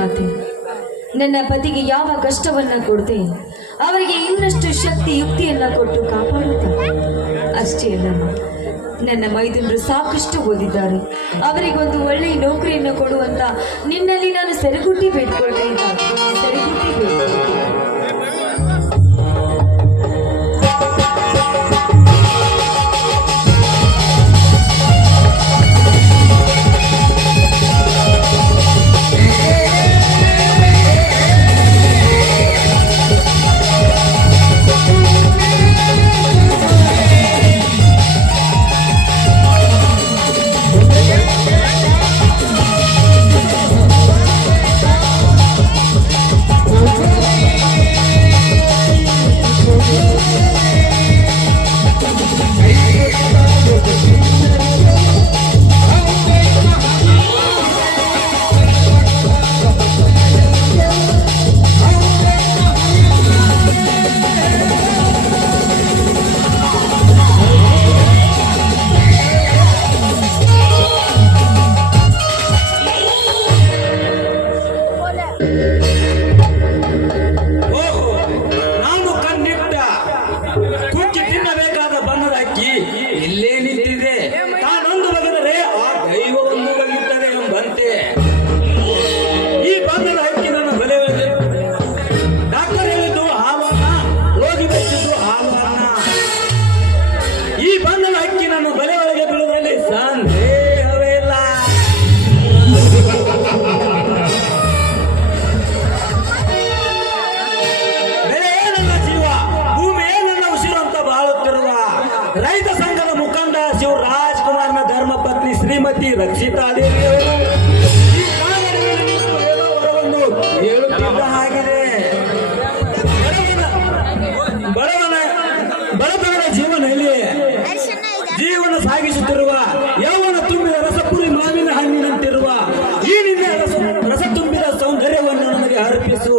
ಮಾತೆ. ನನ್ನ ಪತಿಗೆ ಯಾವ ಕಷ್ಟವನ್ನ ಕೊಡದೆ ಅವರಿಗೆ ಇನ್ನಷ್ಟು ಶಕ್ತಿ ಯುಕ್ತಿಯನ್ನ ಕೊಟ್ಟು ಕಾಪಾಡುತ್ತಾರೆ. ಅಷ್ಟೇ ಅಲ್ಲಮ್ಮ, ನನ್ನ ಮೈದುನರು ಸಾಕಷ್ಟು ಓದಿದ್ದಾರೆ. ಅವರಿಗೊಂದು ಒಳ್ಳೆಯ ನೌಕರಿಯನ್ನು ಕೊಡುವಂತ ನಿನ್ನಲ್ಲಿ ನಾನು ಸೆರೆಗುಟ್ಟಿ ಬೇಡ್ಕೊಳ್ತಾ ಇದ್ದಾರೆ. ಸೆರೆಗುಟ್ಟಿ ಬೇಡ್ಕೊಳ್ತೀನಿ. ರೈತ ಸಂಘದ ಮುಖಂಡ ಶಿವರಾಜ್ ಕುಮಾರ್ನ ಧರ್ಮ ಪತ್ನಿ ಶ್ರೀಮತಿ ರಕ್ಷಿತಾ ದೇವಿಯವರು ಈ ಕಾಲದಲ್ಲಿ ವರವನ್ನು ಹೇಳುತ್ತಿದ್ದ ಹಾಗಿದೆ. ಬಡತನದ ಜೀವನ ಸಾಗಿಸುತ್ತಿರುವ ಯೌವನ ತುಂಬಿದ ರಸಪುರಿ ಮಾವಿನ ಹಣ್ಣಿನಂತಿರುವ ಈ ನಿನ್ನೆ ರಸ ತುಂಬಿದ ಸೌಂದರ್ಯವನ್ನು ನನಗೆ ಅರ್ಪಿಸು.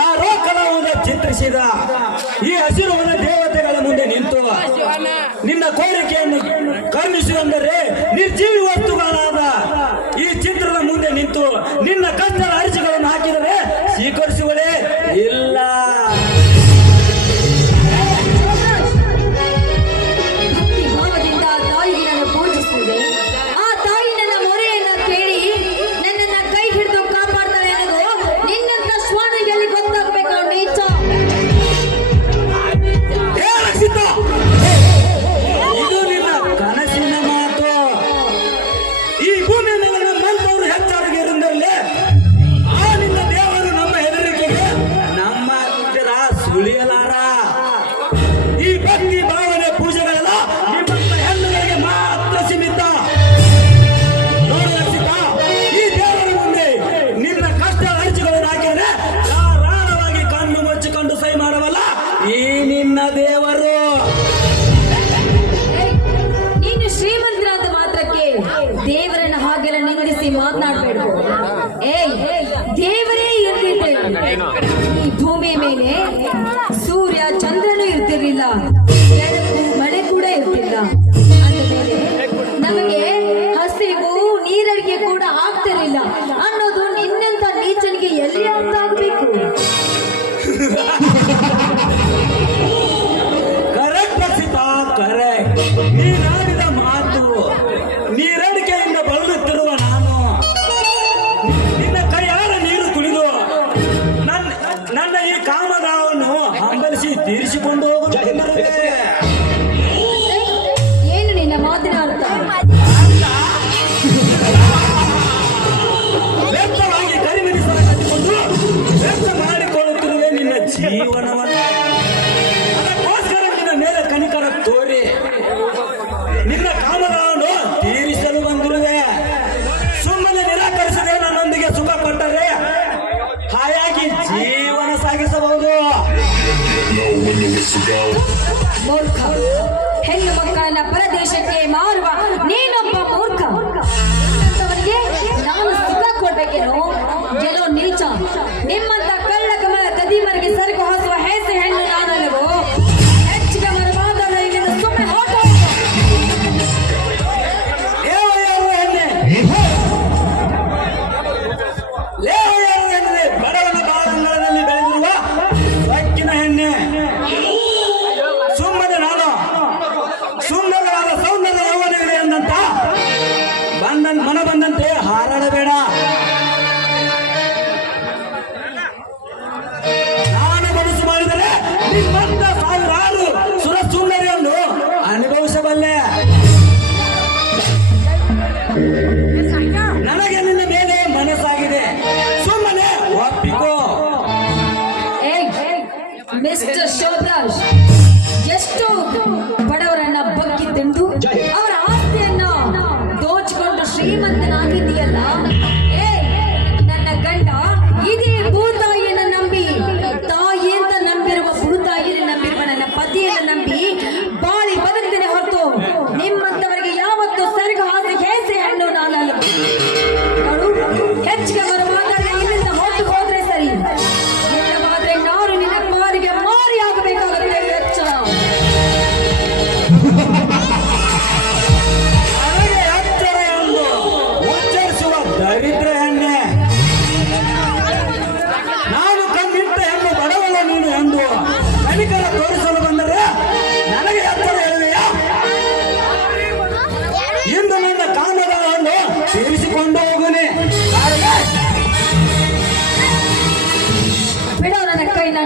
ಯಾರೋ ಕಲಾವಿದ ಚಿತ್ರಿಸಿದ ಈ ಹಸಿರುವನ ದೇವತೆಗಳ ಮುಂದೆ ನಿಂತು ನಿನ್ನ ಕೋರಿಕೆಯನ್ನು ಕರುಣಿಸುವಂದರೆ ನಿರ್ಜೀವಿ ವಸ್ತುಗಳಾದ ಈ ಚಿತ್ರದ ಮುಂದೆ ನಿಂತು ನಿನ್ನ ಕಷ್ಟದ ಅರಿಸಿಗಳನ್ನು ಹಾಕಿದರೆ ಸ್ವೀಕರಿಸುವಳೇ ಇಲ್ಲ. ಈ ಭಕ್ತಿ ಭಾವನೆ ಪೂಜೆಗಳೆಲ್ಲ ನಿಮ್ಮಂತ ಹೆಣ್ಣುಗಳಿಗೆ ಮಾತ್ರ ಸೀಮಿತ. ಈ ದೇವರ ಮುಂದೆ ನಿನ್ನ ಕಷ್ಟ ಅರ್ಜಿಗಳನ್ನು ಹಾಕಿದರೆ ಧಾರಾಳವಾಗಿ ಕಣ್ಣು ಮುಚ್ಚಿಕೊಂಡು ಸೈ ಮಾಡವಲ್ಲ ಈ ನಿನ್ನ ದೇವರು. ನೀನು ಶ್ರೀಮಂತರಾದ ಮಾತ್ರಕ್ಕೆ ದೇವರನ್ನ ಹಾಗೆಲ್ಲ ನಿಂದಿಸಿ ಮಾತನಾಡಬೇಡ. ದೇವರೇ ಇರ್ತಿದ್ದೆ ಈ ಭೂಮಿಯ ಮೇಲೆ ಸೂರ್ಯ ಚಂದ್ರನೂ ಇರ್ತಿರ್ಲಿಲ್ಲ, ಬೆಳಕು ಮಳೆ ಕೂಡ ಇರ್ತಿಲ್ಲ. ಅಂದಮೇಲೆ ನಮಗೆ ಹಸಿವು ನೀರಡಿಗೆ ಕೂಡ ಆಗ್ತಿರ್ಲಿಲ್ಲ ಅನ್ನೋದು ನಿನ್ನಂತ ನೀಚನಿಗೆ ಎಲ್ಲಿ ಅರ್ಥ ಆಗ್ಬೇಕು? Correct Rakshita, correct. ನೀನಾಡಿದ ಮಾತು ನೀರಡಿಕೆಯಿಂದ ಬಳಲುತ್ತಿರುವ ನಾನು ನಿನ್ನ ಕೈಯಾರ ನೀರು ಕುಡಿದು ನನ್ನ ಈ ಕಾಮದಾವನ್ನು ಹಂಬಲಿಸಿ ತೀರಿಸಿಕೊಂಡು ಹೋಗುತ್ತಿರುವೆ. ಏನು ನಿನ್ನ ಮಾತಿನ ಅರ್ಥ? ವ್ಯರ್ಥವಾಗಿ ಕರಿಮಿರಿಸಲು ಕಟ್ಟಿಕೊಂಡು ವ್ಯರ್ಥ ಮಾಡಿಕೊಳ್ಳುತ್ತಿರುವೆ ನಿನ್ನ ಜೀವನವನ್ನು. ಅದಕ್ಕೋಸ್ಕರ ನಿನ್ನ ಮೇಲೆ ಕನಿಕರ ತೋರಿ ನಿನ್ನ ಕಾಮದಾವನ್ನು ತೀರಿಸಲು ಬಂದಿರುವೆ. ಸುಮ್ಮನೆ ನಿರಾಕರಿಸದೆ ನನ್ನೊಂದಿಗೆ ಸುಖ ಕೊಟ್ಟರೆ ಹಾಯಾಗಿ ಜೀವನ ಸಾಗಿಸಬಹುದು. ಮೂರ್ಖ, ಹೆಣ್ಣು ಮಕ್ಕಳನ್ನ ಪರದೇಶಕ್ಕೆ ಮಾರುವ ನೀನೊಬ್ಬ ಮೂರ್ಖ. ಅಂತವರಿಗೆ ನಾನು ಸುಖ ಕೊಡ್ಬೇಕೇನೋ? ಗೆಲೋ ನೀಚ. ನಿಮ್ಮಂತ ಕಳ್ಳ ಕಮಲ ಕದೀಮರಿಗೆ ಸರಕು ಹಾಸುವ ಹೆಸೆ ಹೆಣ್ಣು ನಾನಲ್ಲವೋ? ಹೆಚ್ಚಿಗೆ ಮಾತಾಡ ಇಲ್ಲಿಂದ ಸುಮ್ಮನೆ ಹೊರಟು. ಲೇವಯ್ಯರು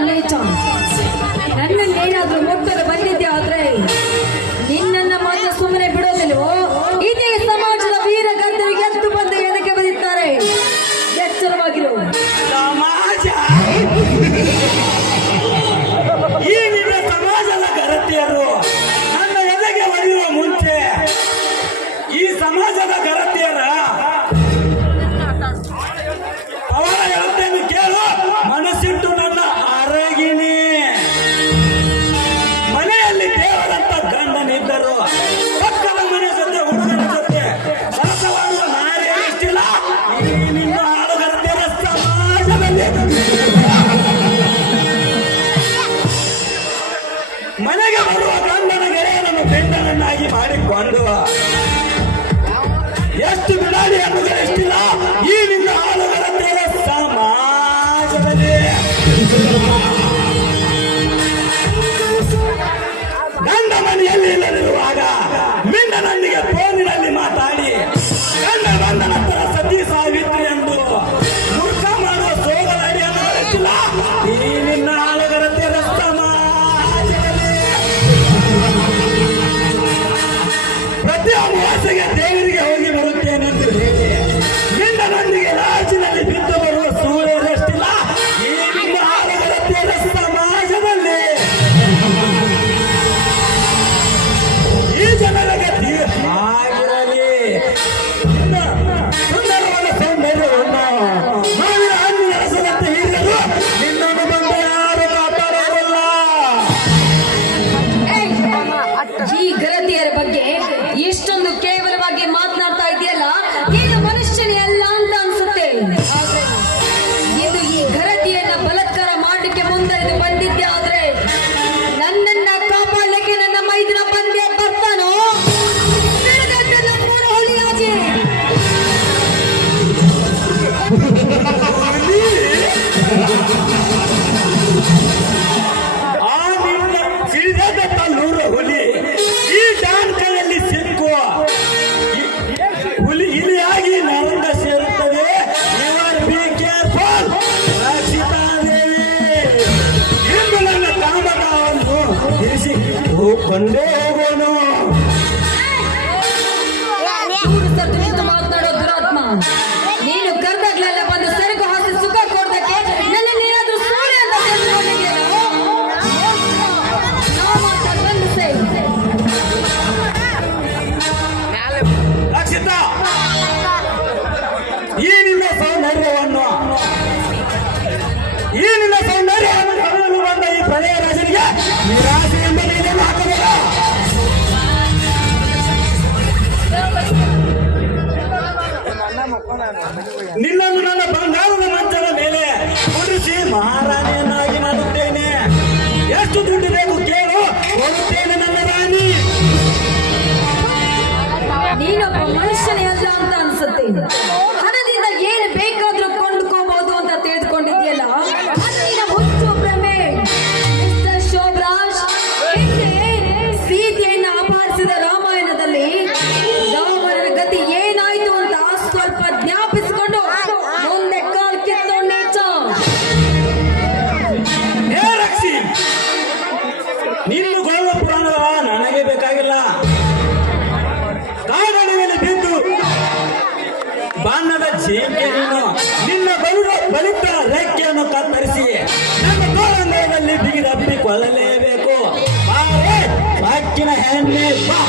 ನೀಚ ನನ್ನನ್ನೇನಾದ್ರೂ ಮುಟ್ಟಲು ಬಂದಿದ್ದೆ ಆದ್ರೆ ನಿನ್ನನ್ನ ಮಾತ್ರ ಸುಮ್ಮನೆ ಬಿಡೋದಿಲ್ವೋ? ಇದೇ ಸಮಾಜದ ವೀರ ಗದ್ದರಿಗೆ ಎದ್ದು ಬಂದು ಎದಕ್ಕೆ ಬಂದಿದ್ದಾರೆ. ಎಚ್ಚರವಾಗಿರು. ಸಮಾಜ ಈ ನಿನ್ನ ಸಮಾಜದ ಗರತಿಯರು ನನ್ನ ಎದೆಗೆ ಒಡೆಯುವ ಮುಂಚೆ ಈ ಸಮಾಜದ ಗರತಿಯರ ಅವರ ಹೇಳ್ತೇನೆ ಕೇಳು. ಮನಸ್ಸಿಟ್ಟು ನನ್ನ ಅರಗಿನಿ ಮನೆಯಲ್ಲಿ ದೇವರಂತ ಗಂಡನಿದ್ದರು ಪಕ್ಕದ ಮನೆ ಜೊತೆ ಹುಡುಗನ ಜೊತೆ ಸರಸವಾಡುವ ನಾರೇ ಇಷ್ಟಿಲ್ಲ. ಈ ನಿನ್ನ ಹಾಡುಗರತಿಯರ ಸಮಾಜದಲ್ಲಿ ಮನೆಗೆ ಬರುವ ಗಂಡನ ಗೆಳೆಯನನ್ನು ಬೆಂಡನನ್ನಾಗಿ ಮಾಡಿಕೊಂಡು ಎಷ್ಟು ಬಿಡಾಡಿ ಅನ್ನುಗಳಿಷ್ಟಿಲ್ಲ. ಈ ನಿನ್ನ ಹಾಡುಗರತಿಯರ ಸಮಾಜದಲ್ಲಿ ಗಂಡ ಮನೆಯಲ್ಲಿ ಇಲ್ಲದಿರುವಾಗ ಮಿಂಡನೊಂದಿಗೆ ಫೋನಿನಲ್ಲಿ ಮಾತಾಡಿ ಗಂಡ ಬಂದ ನಂತರ ಸತಿ ಸಾವಿತ್ರಿ ಎಂದು ಮೂರ್ಖ ಮಾಡುವ ಸೋಗದ ಅಡಿಯನ್ನು ಬರುತ್ತಿಲ್ಲ. ಈ ನಿನ್ನ ಹಾಳುಗರತಿಯರ ಸಮಾಜದಲ್ಲಿ ಪ್ರತಿ ಅಮಾವಾಸ್ಯೆಗೆ ದೇವರಿಗೆ ಹೋಗಿ ಬರುತ್ತೇನೆಂದು ಹೇಳಿ ಮಿಂಡನೊಂದಿಗೆ ಲಾಜಿನಲ್ಲಿ ಬಿದ್ದು ಬರುವ ಸೂರ್ಯರಷ್ಟಿಲ್ಲ. ಈ ನಿನ್ನ ಹಾಳುಗರತಿಯರ ಸಮಾಜದಲ್ಲಿ ಈ ಜನರ ಗತಿ ಆಗಿರಲಿ. ನಿನ್ನ ಸುಂದರವಾದ ಸೌಂದರ್ಯವನ್ನು ಮಾವಿನ ಹಣ್ಣಿನ ರಸದಂತೆ ಹೀರಲು ನಿನ್ನನ್ನು ಬಂದು ಯಾರು ಕಾಪಾಡುವುದಿಲ್ಲ. ಈ ಗರತಿಯರ ಬಗ್ಗೆ ಇಷ್ಟೊಂದು ಕೇವಲವಾಗಿ ಮಾತನಾಡ್ತಾ ಇದೆಯಲ್ಲ, ನೀನು ಮನುಷ್ಯನೇ ಅಲ್ಲ ಅಂತ ಅನ್ಸುತ್ತೆ. ಆದ್ರೆ ಇದು ಈ ಗರತಿಯನ್ನ ಬಲಾತ್ಕಾರ ಮಾಡಲಿಕ್ಕೆ ಮುಂದೆ ಬಂದಿದ್ದೆ ಆದ್ರೆ ನನ್ನನ್ನ ಕಾಪಾಡಲಿಕ್ಕೆ ನನ್ನ ಮೈದಿನ ಬಂದೇ ಬರ್ತಾನೋ ಬಿಡದದ್ದೆಲ್ಲ ಮೂರು ಹುಲಿಯಾಗಿ. ಆ ನಿನ್ನ ಸಿಡಿದ ತಲ್ಲೂರು ಹುಲಿ ಈ ಡಾನ್ ಕೈಯಲ್ಲಿ ಸಿಕ್ಕುವ ಹುಲಿ ಇಲಿಯಾಗಿ ನರಂಗ ಸೇರುತ್ತದೆ. Never be careful Rakshitadevi. ಇಂದು ನನ್ನ ಕಾಮಕವನ್ನು ಇರಿಸಿ ಕೊಂಡೇ ಹೋಗೋನು. ದೂರ ಸತ್ತು ನಿಂತು ಮಾತನಾಡೋ ದುರಾತ್ಮ, ನೀನು ಕರ್ದಾಗ್ಲೆಲ್ಲ ಬಂದು ಸೆರಗು ಹಾಕಿ ಸುಖ ಕೊಡೋದಕ್ಕೆ ನನ್ನೇನಾದ್ರೂ ಸೂರ್ಯ ಅಂತ ತಿಳ್ಕೊಂಡಿದ್ಯೇನೋ? ನಾವು ಮಾತ್ರ ಗಂಡಸೇ. ರಕ್ಷಿತ, ಈ ನಿನ್ನ ಸೌಂದರ್ಯವನ್ನು ಕಳೆಯಲು ಬಂದ ಈ ಪ್ರಳಯ ರಾಜನಿಗೆ ನಿರಾಸೆಯಿಂದ ನೀನೇನು ಹಾಕಬೇಡ. ನಿನ್ನನ್ನು ನನ್ನ ಬಂಗಾರದ ಮಂಚದ ಮೇಲೆ ಕುಡಿಸಿ ಮಹಾರಾಣಿಯನ್ನಾಗಿ ಮಾಡುತ್ತೇನೆ. ಎಷ್ಟು ದುಡ್ಡು ಬೇಕು ಕೇಳು, ಕೊಡುತ್ತೇನೆ ನನ್ನ ರಾಣಿ. ನೀನೊಬ್ಬ ಮನುಷ್ಯನೇ ಅಲ್ಲ ಅಂತ ಅನ್ಸುತ್ತೆ. ಹಣದಿಂದ ಏನು ಬೇಕಾದ್ರೂ ಕೊಂಡ್ಕೋಬಹುದು ಅಂತ ತಿಳಿದುಕೊಂಡಿದ್ಯಲ್ಲ, ಅದು ನಿನ್ನ ಹುಚ್ಚು ಭ್ರಮೆ. ಮಿಸ್ಟರ್ ಶೋಭರಾಜ್, ಹಿಂದೆ ಸೀತೆಯನ್ನ ಅಪಹರಿಸಿದ ರಾಮಾಯಣದಲ್ಲಿ ರಾಮನ ಗತಿ ಏನಾಯ್ತು ಅಂತ ಸ್ವಲ್ಪ ಜ್ಞಾಪಿಸಿಕೊಂಡು ಮುಂದೆ ಕಾಲ್ ಕಿತ್ತೋ ನೀಚ. ಹೇ ರಕ್ಷಿ, ನಿನ್ನ ಗೋಳ ಪುರಾಣದ ನನಗೆ ಬೇಕಾಗಿಲ್ಲ. ಕಾಡಳಿಯಲ್ಲಿ ಬಿದ್ದು ಬಾಣದ ಜೇಕೆ ನೀನು ನಿನ್ನ ಬಲಿತ ರೆಕ್ಕೆಯನ್ನು ಕತ್ತರಿಸಿ ನನ್ನ ತೋರಂಗದಲ್ಲಿ ಬಿಗಿದಪ್ಪಿಕೊಳ್ಳಲೇಬೇಕು. ಬಾರೆ ಬಾಕಿನ ಹೆಣ್ಣೆ ಬಾ.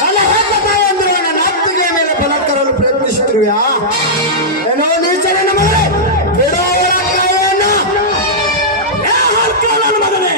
ನನ್ನ ಹೆತ್ತ ತಾಯಂದಿರು ನನ್ನ ಅತ್ತಿಗೆಯ ಮೇಲೆ ಬಲಾತ್ಕಾರವನ್ನು ಪ್ರಯತ್ನಿಸುತ್ತಿರುವೆಯಾ? ಏನೋ ನೀಚ ನನ್ನ ಮಗನೇ, ಬಿಡೋ ಅವಳ ಕಾಯನ್ನು. ನನ್ನ ಮಗನೇ,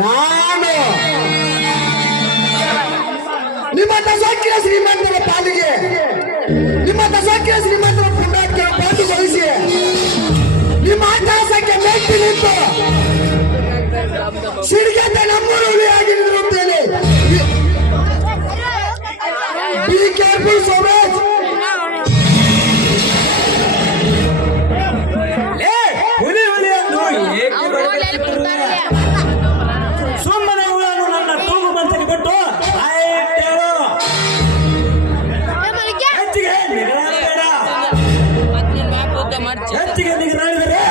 ನಾನು ನಿಮ್ಮಂತ ಸೊಕ್ಕಿನ ಶ್ರೀಮಂತರ ಪಾಲಿಗೆ ನಿಮ್ಮಂತ ಸೊಕ್ಕಿನ ಶ್ರೀಮಂತರ ಪುಣ್ಯಕ್ಕೆ ಬಂದುಗೊಳಿಸಿ ನಿಮ್ಮ ಆಟಾಸಕ್ಕೆ ಮೆಟ್ಟಿ ನಿಂತು ಸಿಡಿಗಂತ ನಮ್ಮೂರು ಹುಲಿಯಾಗಿ ನಿಲ್ಲುತ್ತೇನೆ. Be careful Somesh. ಹುಲಿ ಹುಲಿ ಎಂದು ಏಕೆ ಬಡಬಡಿಸುತ್ತಿರುವೆ? ಸುಮ್ಮನೆ ಅವಳನ್ನು ನನ್ನ ತೂಗು ಮಂಚಕ್ಕೆ ಬಿಟ್ಟು ಆಯ್ತೇಳು. ಹೆಚ್ಚಿಗೆ ನಿಗರಾಡಬೇಡ. ಹೆಚ್ಚಿಗೆ ನಿಗರಾಡಿದರೆ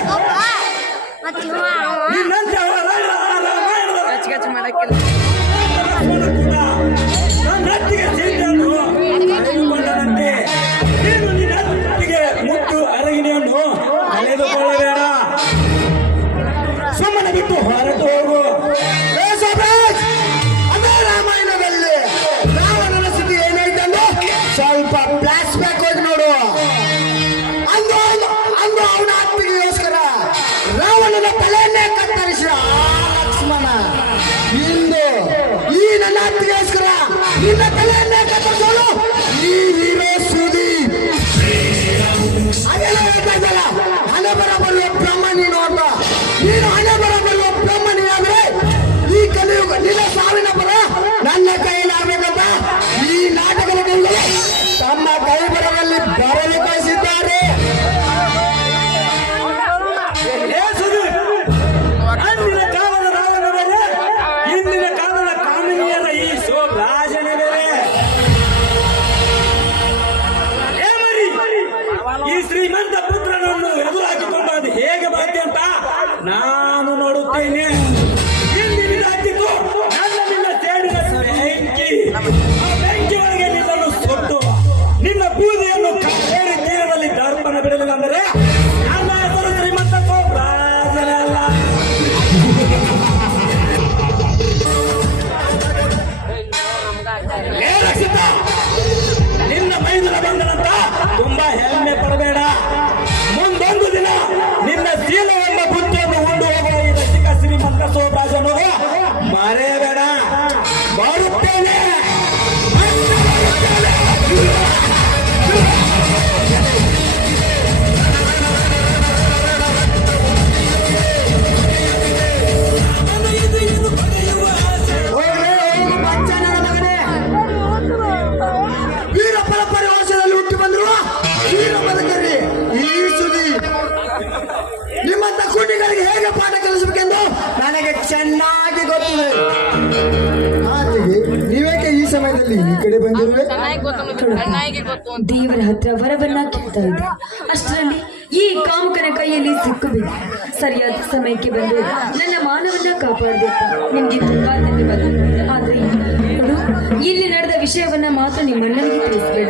ನಿನ್ನಂತೆ ಅವಳ ನನ್ನ ಹತ್ತಿಗೆ ಸೀಟನ್ನು ಕಳೆದುಕೊಂಡಂತೆ ನೀನು ನಿನ್ನ ಹತ್ತಿಗೆ ಮುಟ್ಟು ಅರಗಿಣಿಯನ್ನು ಕಳೆದುಕೊಳ್ಳಬೇಡ. ಸುಮ್ಮನೆ ಬಿಟ್ಟು ಹೊರಟು ಹೋಗು. ಅದೇ ರಾಮಾಯಣದಲ್ಲಿ ರಾವಣನ ಸ್ಥಿತಿ ಏನಾಯ್ತಂದು ಸ್ವಲ್ಪ ಫ್ಲಾಶ್ ಬ್ಯಾಕ್ ಹೋಗಿ ನೋಡು. ಅಂದು ಅವನ ಆತ್ಮಿಗೆಗೋಸ್ಕರ ರಾವಣನ ತಲೆಯನ್ನೇ ಕತ್ತರಿಸಿದ ಲಕ್ಷ್ಮಣ. ಇಂದು ಈ ನನ್ನ ಆತ್ಮಿಗೆಗೋಸ್ಕರ ನಿನ್ನ ತಲೆಯನ್ನೇ ಕತ್ತರಿಸೋಳು ಈ ಹೀರೋ ಸುದೀಪ್. ಅದೆಲ್ಲ ಹೇಳ್ತಾ ಇದ್ದಲ್ಲ, ಹಣೆ ಬರ ಬರುವ ಬ್ರಹ್ಮ ನೀನು ಅಂತ. ನೀನು ಹಣೆ ಬರ ಬರುವ ಬ್ರಹ್ಮನಿಯಾದ್ರೆ ಈ ಕಲಿಯುಗ ನಿನ್ನ ಸಾವಿನ ಬರ ನನ್ನ ಕೈಲಾಗಬೇಕಂತ ಈ ನಾಟಕದ ಕೈಗಳು ತಮ್ಮ ಕೈ ಬರದಲ್ಲಿ ಬರಲು ಬಯಸಿದ್ದಾರೆ. ಅಂದಿನ ಕಾಲದ ರಾವಣ ಬೇರೆ, ಇಂದಿನ ಕಾಲದ ಕಾಮಿನಿಯರ ಈ ಶೋಭಾಜನೆ ಬೇರೆ. ಏ ಮರಿ, ಈ ಶ್ರೀಮಂತ ಪುತ್ರನನ್ನು ಎದುರಾಕಿಕೊಂಡು ಅದು ಹೇಗೆ ಬಾಧ್ಯ ಅಂತ ನಾನು ನೋಡುತ್ತೇನೆ. ಇಂದಿನ ರಾಜ್ಯಕ್ಕೂ ನನ್ನ ನಿನ್ನ ಸೇಡಿನ ಬೆಂಕಿ, ಆ ಬೆಂಕಿ ಒಳಗೆ ನಿನ್ನನ್ನು ಸುಟ್ಟು ನಿನ್ನ ಬೂದಿಯನ್ನು ಕಾವೇರಿ ತೀರದಲ್ಲಿ ದರ್ಪಣ ಬಿಡಲಿಲ್ಲ ಅಂದರೆ ನನ್ನ ಹೆಸರು ಶ್ರೀಮಂತ ಶೋಭಾಜನೆ ಅಲ್ಲ. ಏ ರಕ್ಷಿತ, ನಿನ್ನ ಮೈದುನ ಬಂದನಂತ ತುಂಬಾ ಹೆಮ್ಮೆ ಪಡಬೇಡ. ಮುಂದೊಂದು ದಿನ ನಿನ್ನ ಶೀಲವೆಂಬ ಬುದ್ಧಿಯನ್ನು ಉಂಡು ಹೋಗುವ ಈ ರಸಿಕ ಶ್ರೀಮಂತ ಶೋಭಾಜನು ಮರೆಯಬೇಡ. ಬರುತ್ತೇನೆ. ವೀರ ಪರಂಪರೆ ವಂಶದಲ್ಲಿ ಹುಟ್ಟಿ ಬಂದ್ರು ವೀರ ಬದುಕರಿ ಈ ಸುದೀಪ್. ನಿಮ್ಮಂತ ಕುಟಿಗಳಿಗೆ ಹೇಗೆ ಪಾಠ ಕಲಿಸಬೇಕೆಂದು ನನಗೆ ಚೆನ್ನಾಗಿ ಗೊತ್ತಿದೆ. ಆಕೆಗೆ ನೀವೇಕೆ ಈ ಸಮಯದಲ್ಲಿ ಈ ಕಡೆ ಬಂದಿರುವೆ? ದೇವರ ಹತ್ರ ವರವನ್ನ ಕೇಳ್ತಾ ಇದ್ದೆ. ಅಷ್ಟರಲ್ಲಿ ಈ ಕಾಮುಕನ ಕೈಯಲ್ಲಿ ಸಿಕ್ಕಬೇಕು. ಸರಿಯಾದ ಸಮಯಕ್ಕೆ ಬಂದು ನನ್ನ ಮಾನವನ್ನ ಕಾಪಾಡಬೇಕು. ನಿಮ್ಗೆ ತುಂಬಾ ಧನ್ಯವಾದ. ಆದ್ರೆ ನೋಡು, ಇಲ್ಲಿ ನಡೆದ ವಿಷಯವನ್ನ ಮಾತ್ರ ನಿಮ್ಮ ಅಣ್ಣನಿಗೆ ತಿಳಿಸ್ಬೇಡ.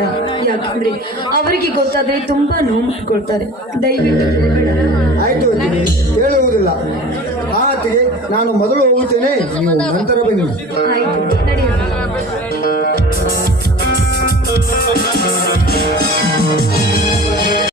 ಯಾಕಂದ್ರೆ ಅವರಿಗೆ ಗೊತ್ತಾದ್ರೆ ತುಂಬಾ ನೋವು ಮಾಡ್ಕೊಳ್ತಾರೆ. ದಯವಿಟ್ಟು ಹೇಳ್ಬೇಡ. ಆಯ್ತು ಅಂತೀನಿ, ಹೇಳುವುದಿಲ್ಲ. ಆಕೆಗೆ ನಾನು ಮೊದಲು ಹೋಗುತ್ತೇನೆ, ನೀವು ನಂತರ ಬನ್ನಿ. ಆಯ್ತು, ನಡೆಯೋಣ.